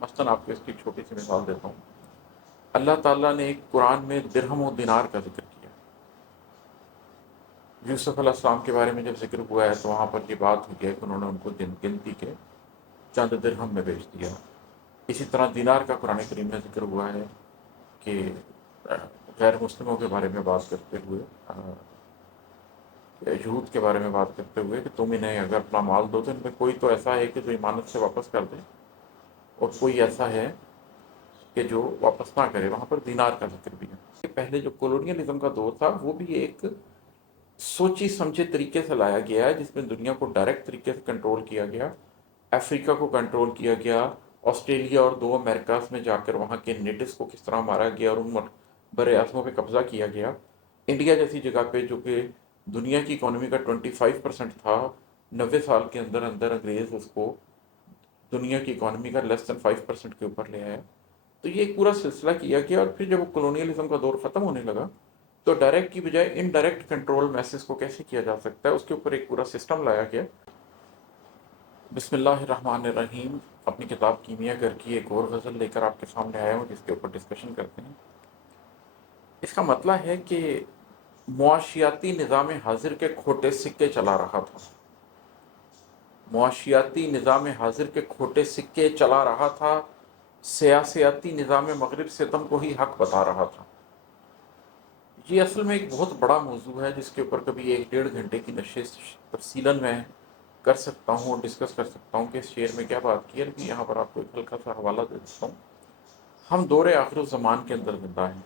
مثلاً آپ کو اس کی ایک چھوٹی سی مثال دیتا ہوں۔ اللہ تعالیٰ نے ایک قرآن میں درہم و دینار کا ذکر کیا۔ یوسف علیہ السلام کے بارے میں جب ذکر ہوا ہے تو وہاں پر یہ بات ہوئی ہے کہ انہوں نے ان کو گنتی کے چند درہم میں بیچ دیا۔ اسی طرح دینار کا قرآن کریم میں ذکر ہوا ہے کہ غیر مسلموں کے بارے میں بات کرتے ہوئے، یہود کے بارے میں بات کرتے ہوئے کہ تم انہیں اگر اپنا مال دو تو ان میں کوئی تو ایسا ہے کہ جو امانت سے واپس کر دے اور کوئی ایسا ہے کہ جو واپس نہ کرے۔ وہاں پر دینار کا ذکر بھی ہے کہ پہلے جو کولونیلزم کا دور تھا وہ بھی ایک سوچی سمجھے طریقے سے لایا گیا ہے، جس میں دنیا کو ڈائریکٹ طریقے سے کنٹرول کیا گیا، افریقہ کو کنٹرول کیا گیا، آسٹریلیا اور دو امریکاز میں جا کر وہاں کے نیٹس کو کس طرح مارا گیا اور ان بر اعظموں پہ قبضہ کیا گیا۔ انڈیا جیسی جگہ پہ جو کہ دنیا کی اکانومی کا 25% تھا، 90 سال کے اندر اندر انگریز اس کو دنیا کی اکانومی کا لیس دین 5% کے اوپر لے آیا۔ تو یہ ایک پورا سلسلہ کیا گیا، اور پھر جب وہ کولونیلزم کا دور ختم ہونے لگا تو ڈائریکٹ کی بجائے انڈائریکٹ کنٹرول میسز کو کیسے کیا جا سکتا ہے اس کے اوپر ایک پورا سسٹم لایا گیا۔ بسم اللہ الرحمن الرحیم۔ اپنی کتاب کیمیا گھر کی ایک اور غزل لے کر آپ کے سامنے آیا ہوں جس کے اوپر ڈسکشن کرتے ہیں۔ اس کا مطلب ہے کہ معاشیاتی نظام حاضر کے کھوٹے سکے چلا رہا تھا، معاشیاتی نظام حاضر کے کھوٹے سکے چلا رہا تھا، سیاسیاتی نظام مغرب ستم کو ہی حق بتا رہا تھا۔ یہ اصل میں ایک بہت بڑا موضوع ہے جس کے اوپر کبھی 1-1.5 گھنٹے کی نشست تفصیلاً میں کر سکتا ہوں اور ڈسکس کر سکتا ہوں کہ اس شعر میں کیا بات کی ہے، لیکن یہاں پر آپ کو ایک ہلکا سا حوالہ دے دیتا ہوں۔ ہم دور آخر الزمان کے اندر زندہ ہیں۔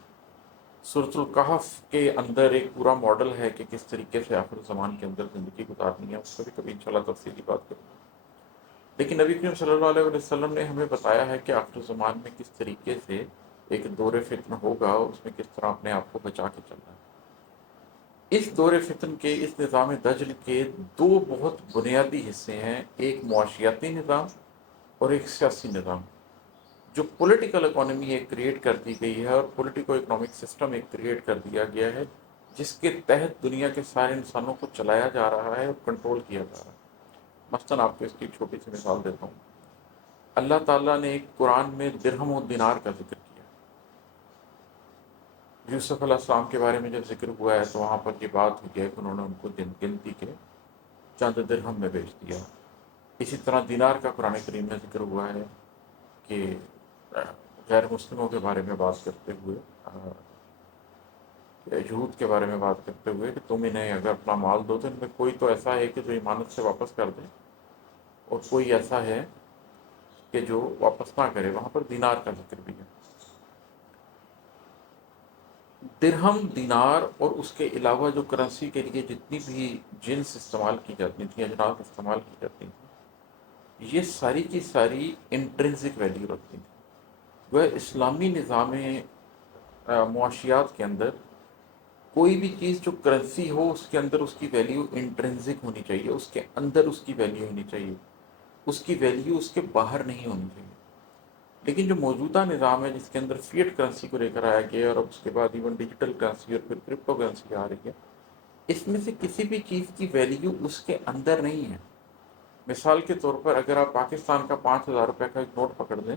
سورۃ الکہف کے اندر ایک پورا ماڈل ہے کہ کس طریقے سے آخر الزمان کے اندر زندگی گزارنی ہے، اس پر بھی کبھی انشاءاللہ تفصیلی بات کروں گا۔ لیکن نبی کریم صلی اللہ علیہ وسلم نے ہمیں بتایا ہے کہ آخر الزمان میں کس طریقے سے ایک دور فتن ہوگا، اس میں کس طرح اپنے آپ کو بچا کے چلنا ہے۔ اس دور فتن کے، اس نظام دجل کے دو بہت بنیادی حصے ہیں، ایک معاشیاتی نظام اور ایک سیاسی نظام۔ جو پولیٹیکل اکانومی ایک کریٹ کر دی گئی ہے اور پولیٹیکو اکنامک سسٹم ایک کریٹ کر دیا گیا ہے، جس کے تحت دنیا کے سارے انسانوں کو چلایا جا رہا ہے اور کنٹرول کیا جا رہا ہے۔ مثلاً آپ کو اس کی ایک چھوٹی سی مثال دیتا ہوں۔ اللہ تعالیٰ نے ایک قرآن میں درہم و دینار کا ذکر کیا۔ یوسف علیہ السلام کے بارے میں جب ذکر ہوا ہے تو وہاں پر یہ بات ہوئی ہے کہ انہوں نے ان کو گنتی کے چند درہم میں بیچ دیا۔ اسی طرح دینار کا قرآن کریم میں ذکر ہوا ہے کہ غیر مسلموں کے بارے میں بات کرتے ہوئے، یہود کے بارے میں بات کرتے ہوئے کہ تم انہیں اگر اپنا مال دو تو ان میں کوئی تو ایسا ہے کہ جو امانت سے واپس کر دے اور کوئی ایسا ہے کہ جو واپس نہ کرے۔ وہاں پر دینار کا ذکر بھی ہے۔ درہم، دینار اور اس کے علاوہ جو کرنسی کے لیے جتنی بھی جنس استعمال کی جاتی تھیں، اجناس استعمال کی جاتی تھیں، یہ ساری کی ساری انٹرنسک ویلیو رکھتی تھیں۔ وہ اسلامی نظام معاشیات کے اندر کوئی بھی چیز جو کرنسی ہو اس کے اندر اس کی ویلیو انٹرنسک ہونی چاہیے، اس کے اندر اس کی ویلیو ہونی چاہیے، اس کی ویلیو اس کے باہر نہیں ہونی چاہیے۔ لیکن جو موجودہ نظام ہے جس کے اندر فیٹ کرنسی کو لے کر آیا گیا اور اب اس کے بعد ایون ڈیجیٹل کرنسی اور پھر کرپٹو کرنسی آ رہی ہے، اس میں سے کسی بھی چیز کی ویلیو اس کے اندر نہیں ہے۔ مثال کے طور پر اگر آپ پاکستان کا 5,000 روپے کا ایک نوٹ پکڑ دیں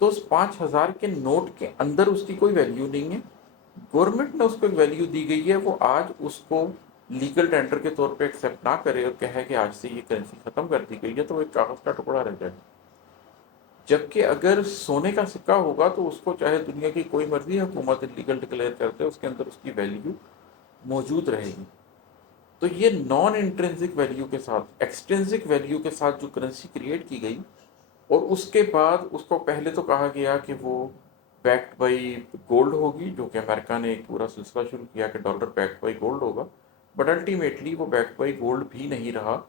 تو اس 5,000 کے نوٹ کے اندر اس کی کوئی ویلیو نہیں ہے۔ گورنمنٹ نے اس کو ایک ویلیو دی گئی ہے، وہ آج اس کو لیگل ٹینڈر کے طور پہ ایکسیپٹ نہ کرے اور کہے کہ آج سے یہ کرنسی ختم کر دی گئی ہے تو وہ ایک کاغذ کا ٹکڑا رہ جائے۔ جبکہ اگر سونے کا سکہ ہوگا تو اس کو چاہے دنیا کی کوئی مرضی حکومت لیگل ڈکلیئر کرتے، اس کے اندر اس کی ویلیو موجود رہے گی۔ تو یہ نان انٹرنسک ویلیو کے ساتھ، ایکسٹرنسک ویلیو کے ساتھ جو کرنسی کریٹ کی گئی، اور اس کے بعد اس کو پہلے تو کہا گیا کہ وہ بیکڈ بائی گولڈ ہوگی، جو کہ امریکہ نے ایک پورا سلسلہ شروع کیا کہ ڈالر بیکڈ بائی گولڈ ہوگا، بٹ الٹیمیٹلی وہ بیکڈ بائی گولڈ بھی نہیں رہا۔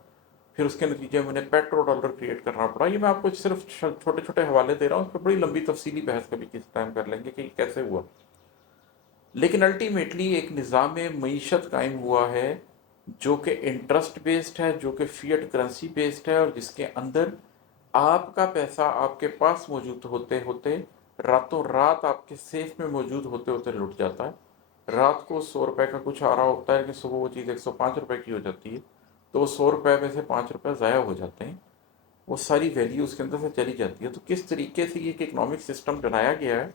پھر اس کے نتیجے میں انہیں پیٹرو ڈالر کریٹ کرنا پڑا۔ یہ میں آپ کو صرف چھوٹے چھوٹے حوالے دے رہا ہوں، اس پہ بڑی لمبی تفصیلی بحث کبھی کسی ٹائم کر لیں گے کہ یہ کیسے ہوا۔ لیکن الٹیمیٹلی ایک نظام معیشت قائم ہوا ہے جو کہ انٹرسٹ بیسڈ ہے، جو کہ فیٹ کرنسی بیسڈ ہے، اور جس کے اندر آپ کا پیسہ آپ کے پاس موجود ہوتے ہوتے راتوں رات آپ کے سیف میں موجود ہوتے ہوتے لٹ جاتا ہے۔ رات کو 100 روپے کا کچھ آ رہا ہوتا ہے کہ صبح وہ چیز 105 روپے کی ہو جاتی ہے، تو وہ 100 روپے میں سے 5 روپے ضائع ہو جاتے ہیں۔ وہ ساری ویلیو اس کے اندر سے چلی جاتی ہے۔ تو کس طریقے سے یہ ایک اکنامک سسٹم بنایا گیا ہے،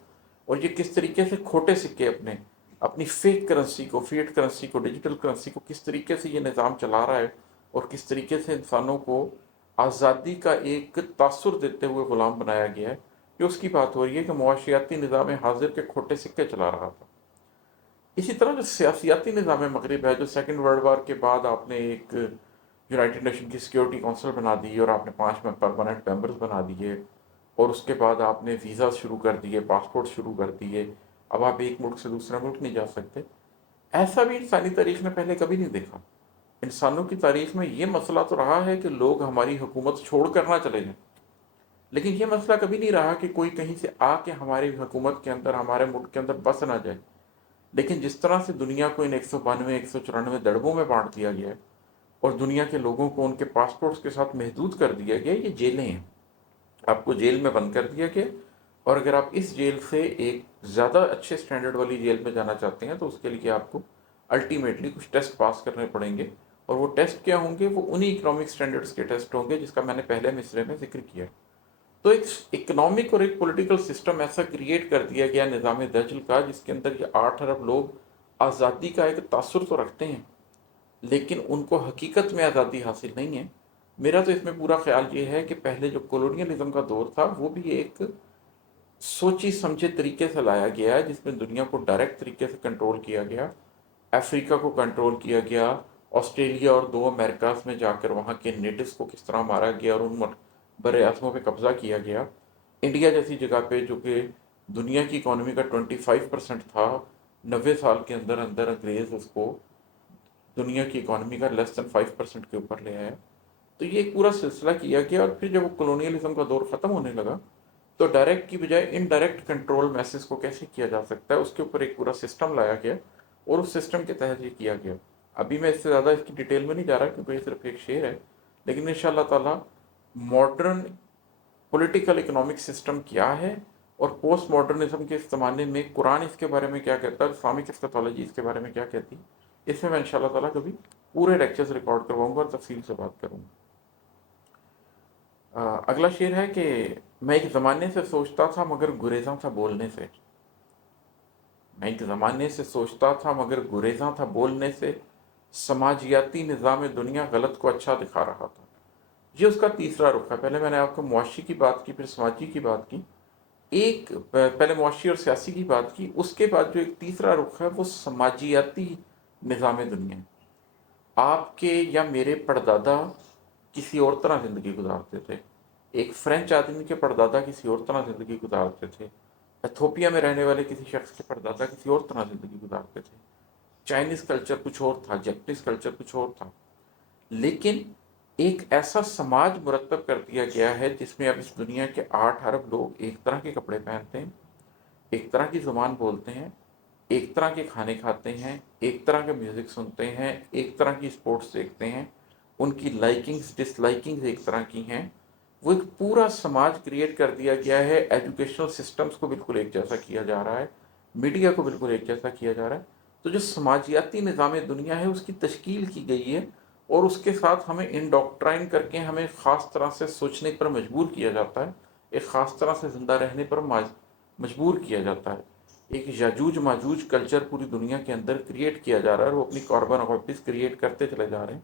اور یہ کس طریقے سے کھوٹے سکے اپنی فیک کرنسی کو، فیٹ کرنسی کو، ڈیجیٹل کرنسی کو کس طریقے سے یہ نظام چلا رہا ہے، اور کس طریقے سے انسانوں کو آزادی کا ایک تاثر دیتے ہوئے غلام بنایا گیا ہے، یہ اس کی بات ہو رہی ہے کہ معاشیاتی نظام حاضر کے کھوٹے سکے چلا رہا تھا۔ اسی طرح جو سیاسیاتی نظام مغرب ہے، جو سیکنڈ ورلڈ وار کے بعد آپ نے ایک یونائٹڈ نیشن کی سیکیورٹی کونسل بنا دی اور آپ نے 5 میں پرماننٹ ممبرز بنا دیے، اور اس کے بعد آپ نے ویزا شروع کر دیے، پاسپورٹ شروع کر دیے، اب آپ ایک ملک سے دوسرے ملک نہیں جا سکتے۔ ایسا بھی انسانی تاریخ نے پہلے کبھی نہیں دیکھا۔ انسانوں کی تاریخ میں یہ مسئلہ تو رہا ہے کہ لوگ ہماری حکومت چھوڑ کر نہ چلے جائیں، لیکن یہ مسئلہ کبھی نہیں رہا کہ کوئی کہیں سے آ کے ہماری حکومت کے اندر، ہمارے ملک کے اندر بس نہ جائے۔ لیکن جس طرح سے دنیا کو ان 192 194 دڑبوں میں بانٹ دیا گیا ہے، اور دنیا کے لوگوں کو ان کے پاسپورٹس کے ساتھ محدود کر دیا گیا، یہ جیلیں ہیں، آپ کو جیل میں بند کر دیا گیا، اور اگر آپ اس جیل سے ایک زیادہ اچھے سٹینڈرڈ والی جیل میں جانا چاہتے ہیں تو اس کے لیے آپ کو الٹیمیٹلی کچھ ٹیسٹ پاس کرنے پڑیں گے، اور وہ ٹیسٹ کیا ہوں گے؟ وہ انہی اکنامک سٹینڈرڈز کے ٹیسٹ ہوں گے جس کا میں نے پہلے مصرے میں ذکر کیا ہے۔ تو ایک اکنامک اور ایک پولیٹیکل سسٹم ایسا کریٹ کر دیا گیا نظام دجل کا، جس کے اندر یہ 8 ارب لوگ آزادی کا ایک تاثر تو رکھتے ہیں، لیکن ان کو حقیقت میں آزادی حاصل نہیں ہے۔ میرا تو اس میں پورا خیال یہ ہے کہ پہلے جو کولونیلزم کا دور تھا وہ بھی ایک سوچی سمجھے طریقے سے لایا گیا ہے، جس میں دنیا کو ڈائریکٹ طریقے سے کنٹرول کیا گیا، افریقہ کو کنٹرول کیا گیا، آسٹریلیا اور 2 امریکاز میں جا کر وہاں کے نیٹس کو کس طرح مارا گیا اور ان بر اعظموں پہ قبضہ کیا گیا۔ انڈیا جیسی جگہ پہ جو کہ دنیا کی اکانومی کا 25% تھا، 90 سال کے اندر اندر انگریز اس کو دنیا کی اکانومی کا لیس دین 5% کے اوپر لے آیا۔ تو یہ ایک پورا سلسلہ کیا گیا، اور پھر جب وہ کولونیلزم کا دور ختم ہونے لگا تو ڈائریکٹ کی بجائے انڈائریکٹ کنٹرول میسز کو کیسے کیا جا سکتا ہے، اس کے اوپر ایک پورا سسٹم لایا گیا، اور اس سسٹم کے تحت یہ کیا گیا۔ ابھی میں اس سے زیادہ اس کی ڈیٹیل میں نہیں جا رہا کیونکہ یہ صرف ایک شعر ہے، لیکن انشاءاللہ تعالی ماڈرن پولیٹیکل اکنامک سسٹم کیا ہے، اور پوسٹ ماڈرنزم کے اس زمانے میں قرآن اس کے بارے میں کیا کہتا ہے، اسلامک اسکاتولوجی اس کے بارے میں کیا کہتی، اس میں انشاءاللہ تعالیٰ کبھی پورے لیکچرز ریکارڈ کرواؤں گا اور تفصیل سے بات کروں گا۔ اگلا شعر ہے کہ میں ایک زمانے سے سوچتا تھا مگر گریزاں تھا بولنے سے، میں ایک زمانے سے سوچتا تھا مگر گریزاں تھا بولنے سے، سماجیاتی نظام دنیا غلط کو اچھا دکھا رہا تھا۔ یہ اس کا تیسرا رخ ہے۔ پہلے میں نے آپ کو معاشی کی بات کی، پھر سماجی کی بات کی، ایک پہلے معاشی اور سیاسی کی بات کی، اس کے بعد جو ایک تیسرا رخ ہے وہ سماجیاتی نظام دنیا ہے۔ آپ کے یا میرے پردادا کسی اور طرح زندگی گزارتے تھے، ایک فرینچ آدمی کے پردادا کسی اور طرح زندگی گزارتے تھے، ایتھوپیا میں رہنے والے کسی شخص کے پردادا کسی اور طرح زندگی گزارتے تھے، چائنیز کلچر کچھ اور تھا، جیپنیز کلچر کچھ اور تھا، لیکن ایک ایسا سماج مرتب کر دیا گیا ہے جس میں اب اس دنیا کے 8 ارب لوگ ایک طرح کے کپڑے پہنتے ہیں، ایک طرح کی زبان بولتے ہیں، ایک طرح کے کھانے کھاتے ہیں، ایک طرح کا میوزک سنتے ہیں، ایک طرح کی سپورٹس دیکھتے ہیں، ان کی لائکنگز ڈس لائکنگز ایک طرح کی ہیں۔ وہ ایک پورا سماج کریٹ کر دیا گیا ہے، ایجوکیشنل سسٹمز کو بالکل ایک جیسا کیا جا رہا ہے، میڈیا کو بالکل ایک جیسا کیا جا رہا ہے۔ تو جو سماجیاتی نظام دنیا ہے اس کی تشکیل کی گئی ہے، اور اس کے ساتھ ہمیں انڈوکٹرائن کر کے ہمیں خاص طرح سے سوچنے پر مجبور کیا جاتا ہے، ایک خاص طرح سے زندہ رہنے پر مجبور کیا جاتا ہے۔ ایک یاجوج ماجوج کلچر پوری دنیا کے اندر کریٹ کیا جا رہا ہے، اور وہ اپنی کاربن کاپیز کریٹ کرتے چلے جا رہے ہیں۔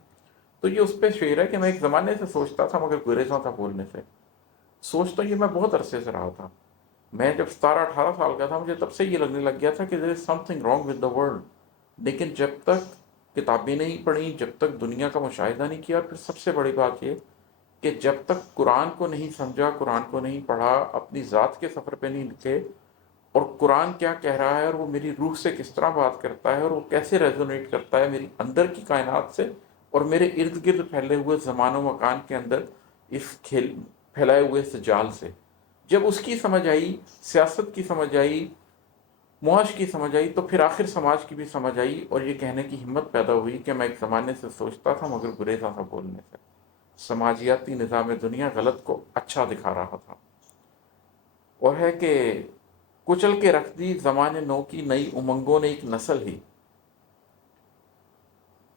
تو یہ اس پہ شعر ہے کہ میں ایک زمانے سے سوچتا تھا مگر گریزاں تھا بولنے سے۔ سوچ تو یہ میں بہت عرصے سے رہا تھا، میں جب 17 18 سال کا تھا مجھے تب سے یہ لگنے لگ گیا تھا کہ there is something wrong with the world، لیکن جب تک کتابیں نہیں پڑھیں، جب تک دنیا کا مشاہدہ نہیں کیا، اور پھر سب سے بڑی بات یہ کہ جب تک قرآن کو نہیں سمجھا، قرآن کو نہیں پڑھا، اپنی ذات کے سفر پہ نہیں لکھے، اور قرآن کیا کہہ رہا ہے اور وہ میری روح سے کس طرح بات کرتا ہے اور وہ کیسے ریزونیٹ کرتا ہے میری اندر کی کائنات سے اور میرے ارد گرد پھیلے ہوئے زمان و مکان کے اندر اس پھیلائے ہوئے اس جال سے، جب اس کی سمجھ آئی، سیاست کی سمجھ آئی، معاش کی سمجھ آئی، تو پھر آخر سماج کی بھی سمجھ آئی، اور یہ کہنے کی ہمت پیدا ہوئی کہ میں ایک زمانے سے سوچتا تھا مگر گریزاں تھا بولنے سے، سماجیاتی نظام دنیا غلط کو اچھا دکھا رہا تھا۔ اور ہے کہ کچل کے رکھ دی زمانے نو کی نئی امنگوں نے ایک نسل ہی،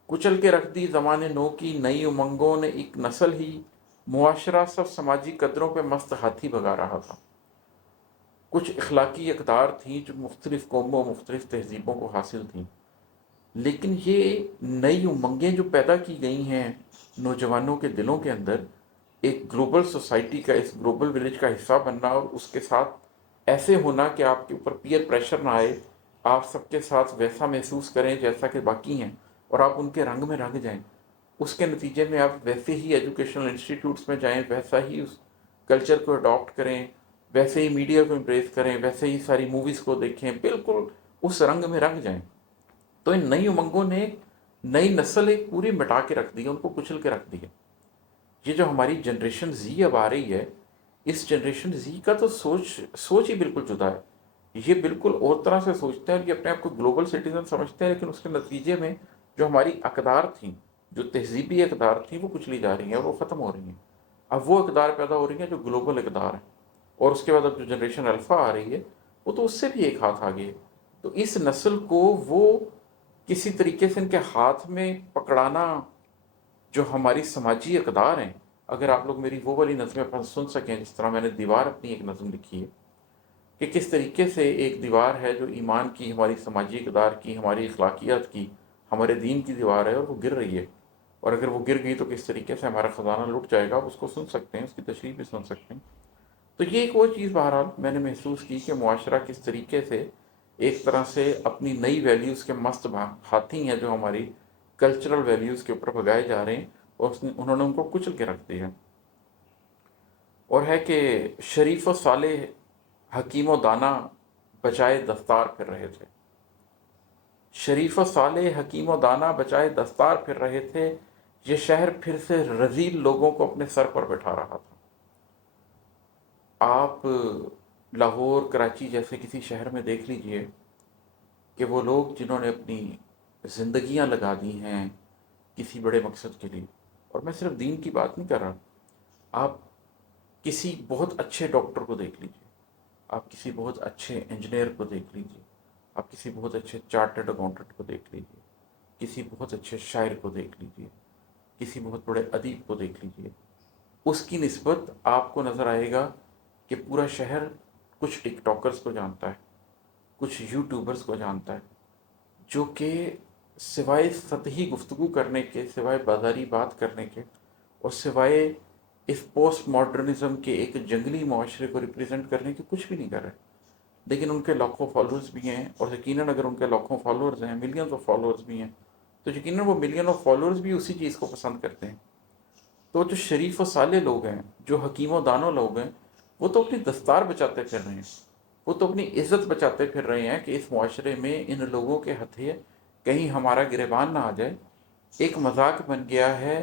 کچل کے رکھ دی زمانے نو کی نئی امنگوں نے ایک نسل ہی، معاشرہ سب سماجی قدروں پہ مست ہاتھی بھگا رہا تھا۔ کچھ اخلاقی اقدار تھیں جو مختلف قوموں مختلف تہذیبوں کو حاصل تھیں، لیکن یہ نئی امنگیں جو پیدا کی گئی ہیں نوجوانوں کے دلوں کے اندر، ایک گلوبل سوسائٹی کا، اس گلوبل ولیج کا حصہ بننا، اور اس کے ساتھ ایسے ہونا کہ آپ کے اوپر پیئر پریشر نہ آئے، آپ سب کے ساتھ ویسا محسوس کریں جیسا کہ باقی ہیں، اور آپ ان کے رنگ میں رنگ جائیں، اس کے نتیجے میں آپ ویسے ہی ایجوکیشنل انسٹیٹیوٹس میں جائیں، ویسا ہی اس کلچر کو اڈاپٹ کریں، ویسے ہی میڈیا کو امپریس کریں، ویسے ہی ساری موویز کو دیکھیں، بالکل اس رنگ میں رنگ جائیں۔ تو ان نئی امنگوں نے نئی نسل ایک پوری مٹا کے رکھ دی ہے، ان کو کچل کے رکھ دی ہے۔ یہ جو ہماری جنریشن زی اب آ رہی ہے، اس جنریشن زی کا تو سوچ ہی بالکل جدا ہے۔ یہ بالکل اور طرح سے سوچتے ہیں، اور یہ اپنے آپ کو گلوبل سٹیزن سمجھتے ہیں، لیکن اس کے نتیجے میں جو ہماری اقدار تھیں، جو تہذیبی اقدار تھیں، وہ کچلی جا رہی ہیں اور وہ ختم ہو رہی ہیں۔ اب وہ اقدار پیدا ہو رہی ہیں جو گلوبل اقدار ہیں، اور اس کے بعد اب جو جنریشن الفا آ رہی ہے، وہ تو اس سے بھی ایک ہاتھ آگے ہے۔ تو اس نسل کو وہ کسی طریقے سے ان کے ہاتھ میں پکڑانا، جو ہماری سماجی اقدار ہیں، اگر آپ لوگ میری وہ والی نظمیں سن سکیں، جس طرح میں نے دیوار اپنی ایک نظم لکھی ہے، کہ کس طریقے سے ایک دیوار ہے جو ایمان کی، ہماری سماجی اقدار کی، ہماری اخلاقیات کی، ہمارے دین کی دیوار ہے، اور وہ گر رہی ہے، اور اگر وہ گر گئی تو کس طریقے سے ہمارا خزانہ لٹ جائے گا، آپ اس کو سن سکتے ہیں، اس کی تشریح بھی سن سکتے ہیں۔ تو یہ ایک وہ چیز بہرحال میں نے محسوس کی کہ معاشرہ کس طریقے سے ایک طرح سے اپنی نئی ویلیوز کے مست ہاتھی ہیں، جو ہماری کلچرل ویلیوز کے اوپر بھگائے جا رہے ہیں، اور انہوں نے ان کو کچل کے رکھ دیا۔ اور ہے کہ شریف و صالح حکیم و دانا بچائے دستار پھر رہے تھے، شریف و صالح حکیم و دانا بچائے دستار پھر رہے تھے، یہ شہر پھر سے رذیل لوگوں کو اپنے سر پر بٹھا رہا تھا۔ آپ لاہور، کراچی جیسے کسی شہر میں دیکھ لیجئے کہ وہ لوگ جنہوں نے اپنی زندگیاں لگا دی ہیں کسی بڑے مقصد کے لیے، اور میں صرف دین کی بات نہیں کر رہا، آپ کسی بہت اچھے ڈاکٹر کو دیکھ لیجئے، آپ کسی بہت اچھے انجینئر کو دیکھ لیجئے، آپ کسی بہت اچھے چارٹرڈ اکاؤنٹنٹ کو دیکھ لیجئے، کسی بہت اچھے شاعر کو دیکھ لیجئے، کسی بہت بڑے ادیب کو دیکھ لیجئے، اس کی نسبت آپ کو نظر آئے گا کہ پورا شہر کچھ ٹک ٹاکرز کو جانتا ہے، کچھ یوٹیوبرز کو جانتا ہے، جو کہ سوائے سطحی گفتگو کرنے کے، سوائے بازاری بات کرنے کے، اور سوائے اس پوسٹ ماڈرنزم کے ایک جنگلی معاشرے کو ریپرزینٹ کرنے کے کچھ بھی نہیں کر رہے، لیکن ان کے لاکھوں فالوورز بھی ہیں، اور یقیناً اگر ان کے لاکھوں فالوورز ہیں، ملینز آف فالوورز بھی ہیں، تو یقیناً وہ ملین آف فالوورز بھی اسی چیز کو پسند کرتے ہیں۔ تو جو شریف و صالح لوگ ہیں، جو حکیم و دانوں لوگ ہیں، وہ تو اپنی دستار بچاتے پھر رہے ہیں، وہ تو اپنی عزت بچاتے پھر رہے ہیں کہ اس معاشرے میں ان لوگوں کے ہتھے کہیں ہمارا گریبان نہ آ جائے۔ ایک مذاق بن گیا ہے،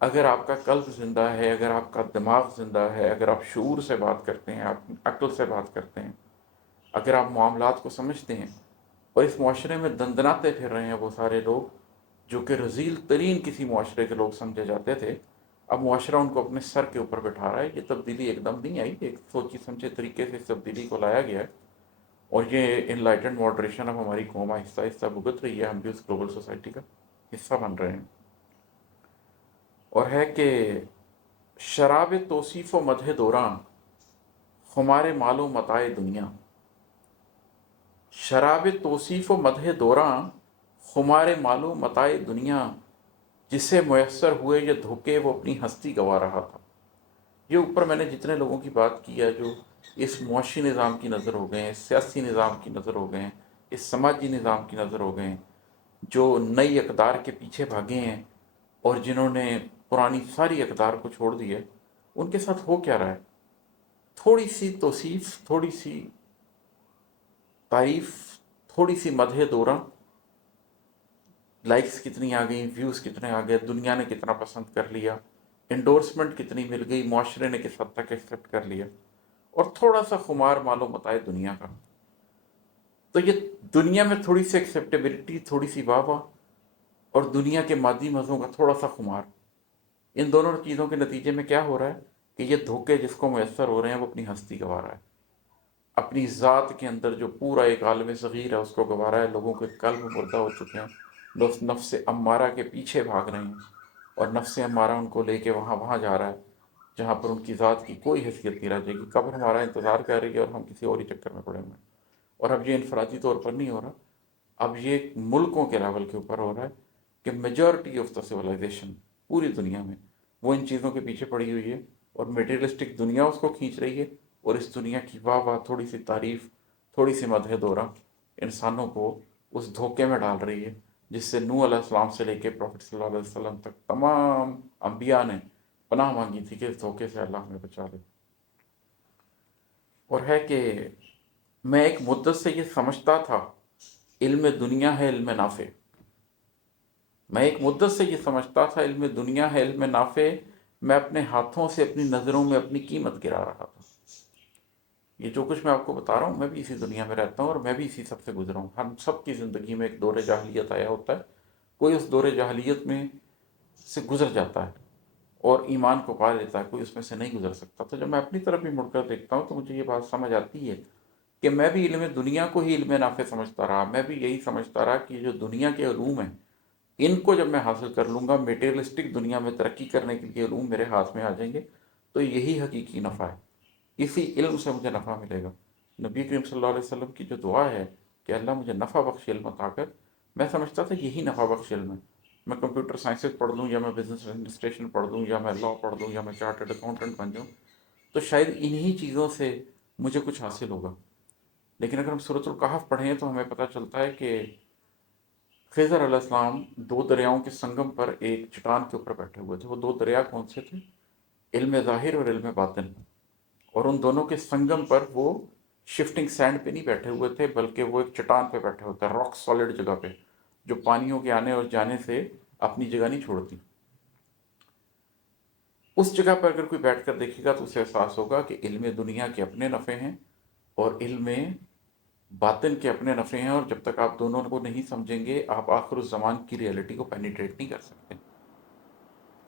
اگر آپ کا قلب زندہ ہے، اگر آپ کا دماغ زندہ ہے، اگر آپ شعور سے بات کرتے ہیں، آپ عقل سے بات کرتے ہیں، اگر آپ معاملات کو سمجھتے ہیں، اور اس معاشرے میں دندناتے پھر رہے ہیں وہ سارے لوگ جو کہ رذیل ترین کسی معاشرے کے لوگ سمجھے جاتے تھے، اب معاشرہ ان کو اپنے سر کے اوپر بٹھا رہا ہے۔ یہ تبدیلی ایک دم نہیں آئی، ایک سوچی سمجھے طریقے سے اس تبدیلی کو لایا گیا ہے، اور یہ ان لائٹنڈ ماڈریشن اب ہماری قوم آہستہ آہستہ بھگت رہی ہے، ہم بھی اس گلوبل سوسائٹی کا حصہ بن رہے ہیں۔ اور ہے کہ شراب توصیف و مدح دوراں خمار مال و متاع دنیا، شراب توصیف و مدح دوراں خمار مال و متاع دنیا، جسے میسر ہوئے یہ دھوکے وہ اپنی ہستی گوا رہا تھا۔ یہ اوپر میں نے جتنے لوگوں کی بات کی ہے، جو اس معاشی نظام کی نظر ہو گئے ہیں، اس سیاسی نظام کی نظر ہو گئے ہیں، اس سماجی نظام کی نظر ہو گئے ہیں، جو نئی اقدار کے پیچھے بھاگے ہیں، اور جنہوں نے پرانی ساری اقدار کو چھوڑ دی ہے، ان کے ساتھ ہو کیا رہا ہے؟ تھوڑی سی توصیف، تھوڑی سی تعریف، تھوڑی سی مدح دوراں، لائکس کتنی آ گئیں، ویوز کتنے آ گئے، دنیا نے کتنا پسند کر لیا، انڈورسمنٹ کتنی مل گئی، معاشرے نے کس حد تک ایکسیپٹ کر لیا، اور تھوڑا سا خمار مال و متاع دنیا کا۔ تو یہ دنیا میں تھوڑی سی ایکسیپٹیبلٹی، تھوڑی سی واہ واہ، اور دنیا کے مادی مزوں کا تھوڑا سا خمار، ان دونوں چیزوں کے نتیجے میں کیا ہو رہا ہے کہ یہ دھوکے جس کو میسر ہو رہے ہیں وہ اپنی ہستی گنوا رہا ہے، اپنی ذات کے اندر جو پورا ایک عالم صغیر ہے اس کو گنوا رہا ہے، لوگوں کے قلب مردہ ہو چکے ہیں، لوگ نفس امارہ کے پیچھے بھاگ رہے ہیں، اور نفس امارہ ان کو لے کے وہاں جا رہا ہے، جہاں پر ان کی ذات کی کوئی حیثیت نہیں رہ جائے گی. قبر ہمارا انتظار کر رہی ہے اور ہم کسی اور ہی چکر میں پڑے ہوئے ہیں. اور اب یہ انفرادی طور پر نہیں ہو رہا، اب یہ ملکوں کے لیول کے اوپر ہو رہا ہے کہ میجورٹی آف دا سویلائزیشن پوری دنیا میں وہ ان چیزوں کے پیچھے پڑی ہوئی ہے، اور میٹیریلسٹک دنیا اس کو کھینچ رہی ہے، اور اس دنیا کی واہ واہ، تھوڑی سی تعریف، تھوڑی سی مدح دورہ انسانوں کو اس دھوکے میں ڈال رہی ہے جس سے نوح علیہ السلام سے لے کے پروفٹ صلی اللہ علیہ وسلم تک تمام انبیاء نے پناہ مانگی تھی کہ اس دھوکے سے اللہ ہمیں بچا لے. اور ہے کہ میں ایک مدت سے یہ سمجھتا تھا علم دنیا ہے علم نافع. میں ایک مدت سے یہ سمجھتا تھا علم دنیا ہے علم نافع. میں اپنے ہاتھوں سے اپنی نظروں میں اپنی قیمت گرا رہا تھا. یہ جو کچھ میں آپ کو بتا رہا ہوں، میں بھی اسی دنیا میں رہتا ہوں اور میں بھی اسی سب سے گزرا ہوں. ہم سب کی زندگی میں ایک دور جاہلیت آیا ہوتا ہے. کوئی اس دور جاہلیت میں سے گزر جاتا ہے اور ایمان کو پا لیتا ہے، کوئی اس میں سے نہیں گزر سکتا. تو جب میں اپنی طرف بھی مڑ کر دیکھتا ہوں تو مجھے یہ بات سمجھ آتی ہے کہ میں بھی علم دنیا کو ہی علم نافع سمجھتا رہا. میں بھی یہی سمجھتا رہا کہ جو دنیا کے علوم ہیں ان کو جب میں حاصل کر لوں گا، میٹیریلسٹک دنیا میں ترقی کرنے کے لیے علوم میرے ہاتھ میں آ جائیں گے، تو یہی حقیقی نفع ہے. اسی علم سے مجھے نفع ملے گا. نبی کریم صلی اللہ علیہ وسلم کی جو دعا ہے کہ اللہ مجھے نفع بخش علم عطا کر، میں سمجھتا تھا یہی نفع بخش علم ہے. میں کمپیوٹر سائنسز پڑھ لوں، یا میں بزنس ایڈمنسٹریشن پڑھ لوں، یا میں لا پڑھ لوں، یا میں چارٹرڈ اکاؤنٹنٹ بن جاؤں، تو شاید انہی چیزوں سے مجھے کچھ حاصل ہوگا. لیکن اگر ہم سورۃ الکہف پڑھیں تو ہمیں پتہ چلتا ہے کہ خضر علیہ السلام دو دریاؤں کے سنگم پر ایک چٹان کے اوپر بیٹھے ہوئے تھے. وہ دو دریا کون سے تھے؟ علم ظاہر اور علم باطن. اور ان دونوں کے سنگم پر وہ شفٹنگ سینڈ پہ نہیں بیٹھے ہوئے تھے، بلکہ وہ ایک چٹان پہ بیٹھے ہوتے ہیں، راک سالڈ جگہ پہ، جو پانیوں کے آنے اور جانے سے اپنی جگہ نہیں چھوڑتی. اس جگہ پر اگر کوئی بیٹھ کر دیکھے گا تو اسے احساس ہوگا کہ علم دنیا کے اپنے نفع ہیں اور علم باطن کے اپنے نفع ہیں، اور جب تک آپ دونوں کو نہیں سمجھیں گے آپ آخر الزمان کی ریئلٹی کو پینیٹریٹ نہیں کر سکتے،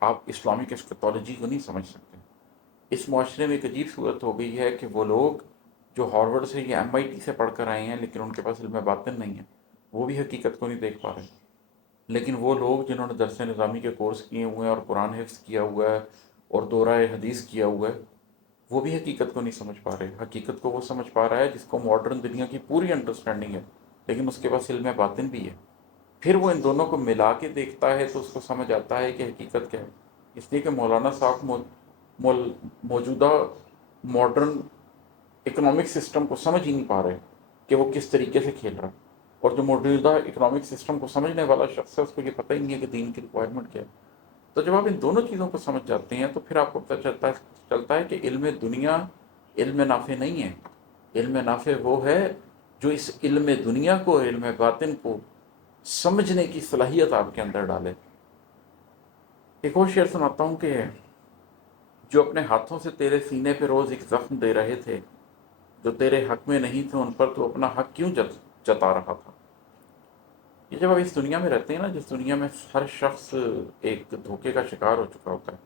آپ اسلامک اسکتولوجی کو نہیں سمجھ سکتے. اس معاشرے میں ایک عجیب صورت ہو گئی ہے کہ وہ لوگ جو ہارورڈ سے یا MIT سے پڑھ کر آئے ہیں لیکن ان کے پاس علم باطن نہیں ہے، وہ بھی حقیقت کو نہیں دیکھ پا رہے. لیکن وہ لوگ جنہوں نے درس نظامی کے کورس کیے ہوئے ہیں اور قرآن حفظ کیا ہوا ہے اور دورہ حدیث کیا ہوا ہے، وہ بھی حقیقت کو نہیں سمجھ پا رہے. حقیقت کو وہ سمجھ پا رہا ہے جس کو ماڈرن دنیا کی پوری انڈرسٹینڈنگ ہے، لیکن اس کے پاس علم باطن بھی ہے. پھر وہ ان دونوں کو ملا کے دیکھتا ہے تو اس کو سمجھ آتا ہے کہ حقیقت کیا ہے. اس لیے کہ مولانا صاحب موجودہ ماڈرن اکنامک سسٹم کو سمجھ ہی نہیں پا رہے کہ وہ کس طریقے سے کھیل رہا ہے. اور جو موجودہ اکنامک سسٹم کو سمجھنے والا شخص ہے اس کو یہ پتہ ہی نہیں ہے کہ دین کی ریکوائرمنٹ کیا ہے. تو جب آپ ان دونوں چیزوں کو سمجھ جاتے ہیں تو پھر آپ کو پتہ چلتا ہے کہ علم دنیا علم نافع نہیں ہے. علم نافع وہ ہے جو اس علم دنیا کو، علم باطن کو سمجھنے کی صلاحیت آپ کے اندر ڈالے. ایک اور شعر سناتا ہوں کہ جو اپنے ہاتھوں سے تیرے سینے پہ روز ایک زخم دے رہے تھے، جو تیرے حق میں نہیں تھے ان پر تو اپنا حق کیوں جتا رہا تھا. یہ جب آپ اس دنیا میں رہتے ہیں نا، جس دنیا میں ہر شخص ایک دھوکے کا شکار ہو چکا ہوتا ہے،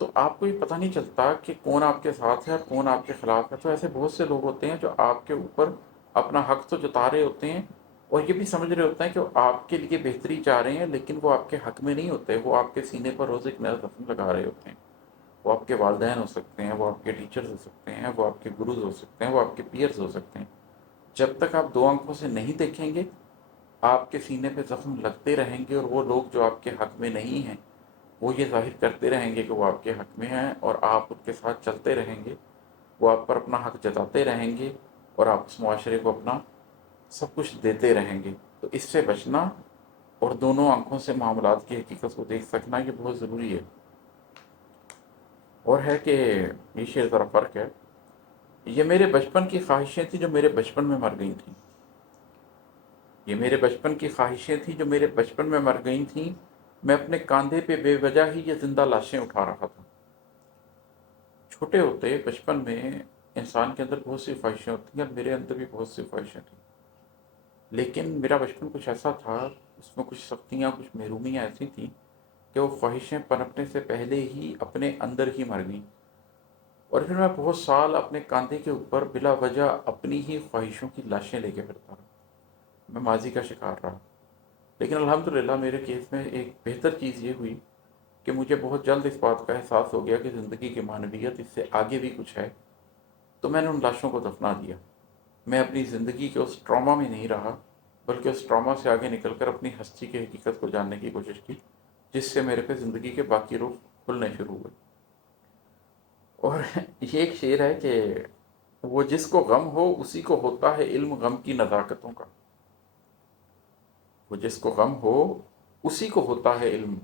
تو آپ کو یہ پتہ نہیں چلتا کہ کون آپ کے ساتھ ہے اور کون آپ کے خلاف ہے. تو ایسے بہت سے لوگ ہوتے ہیں جو آپ کے اوپر اپنا حق تو جتا رہے ہوتے ہیں اور یہ بھی سمجھ رہے ہوتے ہیں کہ وہ آپ کے لیے بہتری چاہ رہے ہیں، لیکن وہ آپ کے حق میں نہیں ہوتے. وہ آپ کے سینے پر روز ایک نیا زخم لگا رہے ہوتے ہیں. وہ آپ کے والدین ہو سکتے ہیں، وہ آپ کے ٹیچرز ہو سکتے ہیں، وہ آپ کے گروز ہو سکتے ہیں، وہ آپ کے پیئرز ہو سکتے ہیں. جب تک آپ دو آنکھوں سے نہیں دیکھیں گے آپ کے سینے پہ زخم لگتے رہیں گے، اور وہ لوگ جو آپ کے حق میں نہیں ہیں وہ یہ ظاہر کرتے رہیں گے کہ وہ آپ کے حق میں ہیں، اور آپ ان کے ساتھ چلتے رہیں گے. وہ آپ پر اپنا حق جتاتے رہیں گے اور آپ اس معاشرے کو اپنا سب کچھ دیتے رہیں گے. تو اس سے بچنا اور دونوں آنکھوں سے معاملات کی حقیقت کو دیکھ سکنا یہ بہت ضروری ہے. اور ہے کہ یہ شعر ذرا فرق ہے. یہ میرے بچپن کی خواہشیں تھیں جو میرے بچپن میں مر گئی تھیں. یہ میرے بچپن کی خواہشیں تھیں جو میرے بچپن میں مر گئی تھیں. میں اپنے کاندھے پہ بے وجہ ہی یہ زندہ لاشیں اٹھا رہا تھا. چھوٹے ہوتے بچپن میں انسان کے اندر بہت سی خواہشیں ہوتی ہیں، اور میرے اندر بھی بہت سی خواہشیں تھیں. لیکن میرا بچپن کچھ ایسا تھا، اس میں کچھ سختیاں، کچھ محرومیاں ایسی تھیں کہ وہ خواہشیں پنپنے سے پہلے ہی اپنے اندر ہی مر گئیں. اور پھر میں بہت سال اپنے کاندھے کے اوپر بلا وجہ اپنی ہی خواہشوں کی لاشیں لے کے پھرتا رہا. میں ماضی کا شکار رہا. لیکن الحمدللہ میرے کیس میں ایک بہتر چیز یہ ہوئی کہ مجھے بہت جلد اس بات کا احساس ہو گیا کہ زندگی کی معنویت اس سے آگے بھی کچھ ہے، تو میں نے ان لاشوں کو دفنا دیا۔ میں اپنی زندگی کے اس ٹراما میں نہیں رہا، بلکہ اس ٹراما سے آگے نکل کر اپنی ہستی کی حقیقت کو جاننے کی کوشش کی، جس سے میرے پہ زندگی کے باقی رخ کھلنے شروع ہوئے۔ اور یہ ایک شعر ہے کہ وہ جس کو غم ہو اسی کو ہوتا ہے علم غم کی نزاکتوں کا۔ وہ جس کو غم ہو اسی کو ہوتا ہے علم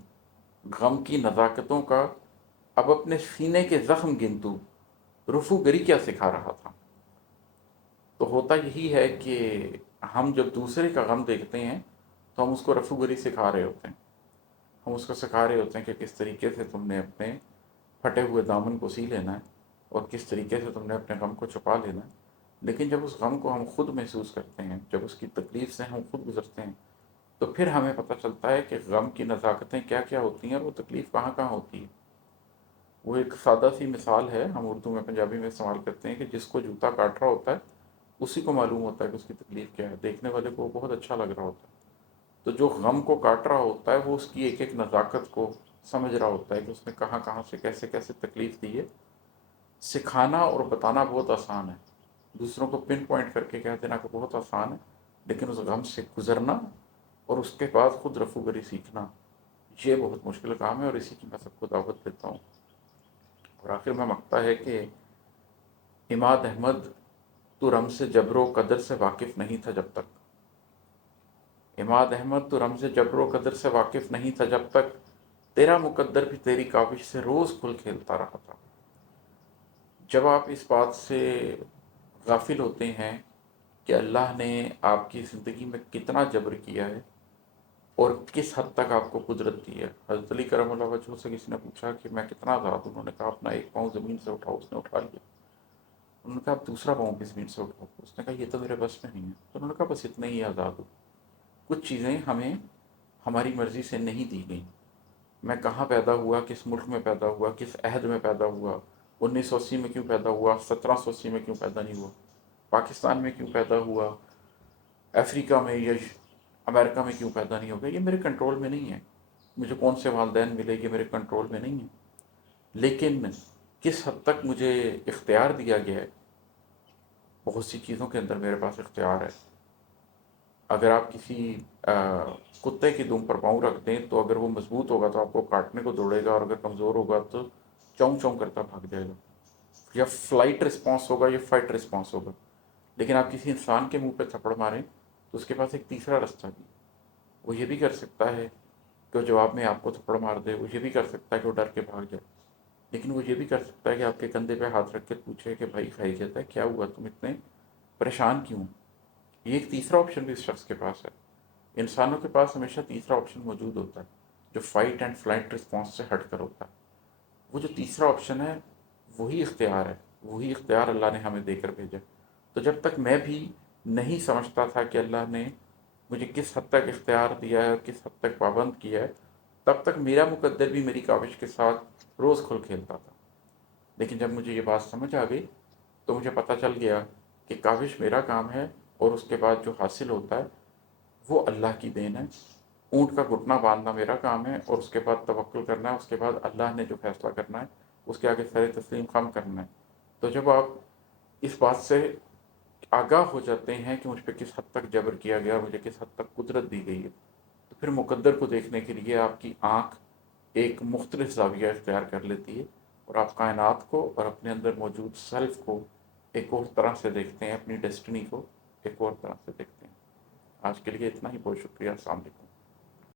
غم کی نزاکتوں کا، اب اپنے سینے کے زخم گنتو رفو گری کیا سکھا رہا تھا۔ تو ہوتا یہی ہے کہ ہم جب دوسرے کا غم دیکھتے ہیں تو ہم اس کو رفو گری سکھا رہے ہوتے ہیں، ہم اس کو سکھا رہے ہوتے ہیں کہ کس طریقے سے تم نے اپنے پھٹے ہوئے دامن کو سی لینا ہے، اور کس طریقے سے تم نے اپنے غم کو چھپا لینا ہے۔ لیکن جب اس غم کو ہم خود محسوس کرتے ہیں، جب اس کی تکلیف سے ہم خود گزرتے ہیں، تو پھر ہمیں پتہ چلتا ہے کہ غم کی نزاکتیں کیا کیا ہوتی ہیں اور وہ تکلیف کہاں کہاں ہوتی ہے۔ وہ ایک سادہ سی مثال ہے، ہم اردو میں پنجابی میں استعمال کرتے ہیں کہ جس کو جوتا کاٹ رہا ہوتا ہے اسی کو معلوم ہوتا ہے کہ اس کی تکلیف کیا ہے، دیکھنے والے کو بہت اچھا لگ رہا ہوتا ہے۔ تو جو غم کو کاٹ رہا ہوتا ہے وہ اس کی ایک ایک نزاکت کو سمجھ رہا ہوتا ہے کہ اس نے کہاں کہاں سے کیسے کیسے تکلیف دی ہے۔ سکھانا اور بتانا بہت آسان ہے، دوسروں کو پن پوائنٹ کر کے کہہ دینا کہ بہت آسان ہے، لیکن اس غم سے گزرنا اور اس کے بعد خود رفو گری سیکھنا یہ بہت مشکل کام ہے، اور اسی کی میں سب کو دعوت دیتا ہوں۔ اور آخر میں مکتا ہے کہ عماد احمد تو رمز جبر و قدر سے واقف نہیں تھا جب تک، عماد احمد تو رمز جبر و قدر سے واقف نہیں تھا جب تک، تیرا مقدر بھی تیری کاوش سے روز کھل کھیلتا رہا تھا۔ جب آپ اس بات سے غافل ہوتے ہیں کہ اللہ نے آپ کی زندگی میں کتنا جبر کیا ہے اور کس حد تک آپ کو قدرت دی ہے۔ حضرت علی کرم اللہ وجہہ سے کسی نے پوچھا کہ میں کتنا آزاد ہوں، انہوں نے کہا اپنا ایک پاؤں زمین سے اٹھاؤ، اس نے اٹھا لیا۔ انہوں نے کہا آپ دوسرا پاؤں بھی زمین سے اٹھاؤ، اس نے کہا یہ تو میرے بس میں نہیں ہے، تو انہوں نے کہا بس اتنا ہی آزاد ہو۔ کچھ چیزیں ہمیں ہماری مرضی سے نہیں دی گئیں۔ میں کہاں پیدا ہوا، کس ملک میں پیدا ہوا، کس عہد میں پیدا ہوا، 1980 میں کیوں پیدا ہوا، 1780 میں کیوں پیدا نہیں ہوا، پاکستان میں کیوں پیدا ہوا، افریقہ میں یا امریکہ میں کیوں پیدا نہیں ہو گیا، یہ میرے کنٹرول میں نہیں ہے۔ مجھے کون سے والدین ملے یہ میرے کنٹرول میں نہیں ہے، لیکن کس حد تک مجھے اختیار دیا گیا ہے، بہت سی چیزوں کے اندر میرے پاس اختیار ہے۔ اگر آپ کسی کتے کی دم پر پاؤں رکھ دیں تو اگر وہ مضبوط ہوگا تو آپ کو کاٹنے کو دوڑے گا، اور اگر کمزور ہوگا تو چوں چوں کرتا بھاگ جائے گا۔ یا فلائٹ رسپانس ہوگا یا فائٹ رسپانس ہوگا۔ لیکن آپ کسی انسان کے منہ پہ تھپڑ ماریں تو اس کے پاس ایک تیسرا رستہ بھی، وہ یہ بھی کر سکتا ہے کہ وہ جواب میں آپ کو تھپڑ مار دے، وہ یہ بھی کر سکتا ہے کہ وہ ڈر کے بھاگ جائے، لیکن وہ یہ بھی کر سکتا ہے کہ آپ کے کندھے پہ ہاتھ رکھ کے پوچھے کہ بھائی خیریت ہے، کیا ہوا، تم اتنے پریشان کیوں؟ یہ ایک تیسرا آپشن بھی اس شخص کے پاس ہے۔ انسانوں کے پاس ہمیشہ تیسرا آپشن موجود ہوتا ہے جو فائٹ اینڈ فلائٹ رسپانس سے ہٹ کر ہوتا ہے۔ وہ جو تیسرا آپشن ہے وہی اختیار ہے، وہی اختیار اللہ نے ہمیں دے کر بھیجا۔ تو جب تک میں بھی نہیں سمجھتا تھا کہ اللہ نے مجھے کس حد تک اختیار دیا ہے اور کس حد تک پابند کیا ہے، تب تک میرا مقدر بھی میری کاوش کے ساتھ روز کھل کھیلتا تھا۔ لیکن جب مجھے یہ بات سمجھ آ گئی تو مجھے پتہ چل گیا کہ کاوش میرا کام ہے، اور اس کے بعد جو حاصل ہوتا ہے وہ اللہ کی دین ہے۔ اونٹ کا گھٹنا باندھنا میرا کام ہے، اور اس کے بعد توکل کرنا ہے، اس کے بعد اللہ نے جو فیصلہ کرنا ہے اس کے آگے سر تسلیم خم کرنا ہے۔ تو جب آپ اس بات سے آگاہ ہو جاتے ہیں کہ مجھ پہ کس حد تک جبر کیا گیا اور مجھے کس حد تک قدرت دی گئی ہے، تو پھر مقدر کو دیکھنے کے لیے آپ کی آنکھ ایک مختلف زاویہ اختیار کر لیتی ہے، اور آپ کائنات کو اور اپنے اندر موجود سیلف کو ایک اور طرح سے دیکھتے ہیں، اپنی ڈیسٹنی کو ایک اور طرح سے دیکھتے ہیں۔ آج کے لیے اتنا ہی، بہت شکریہ، السلام علیکم۔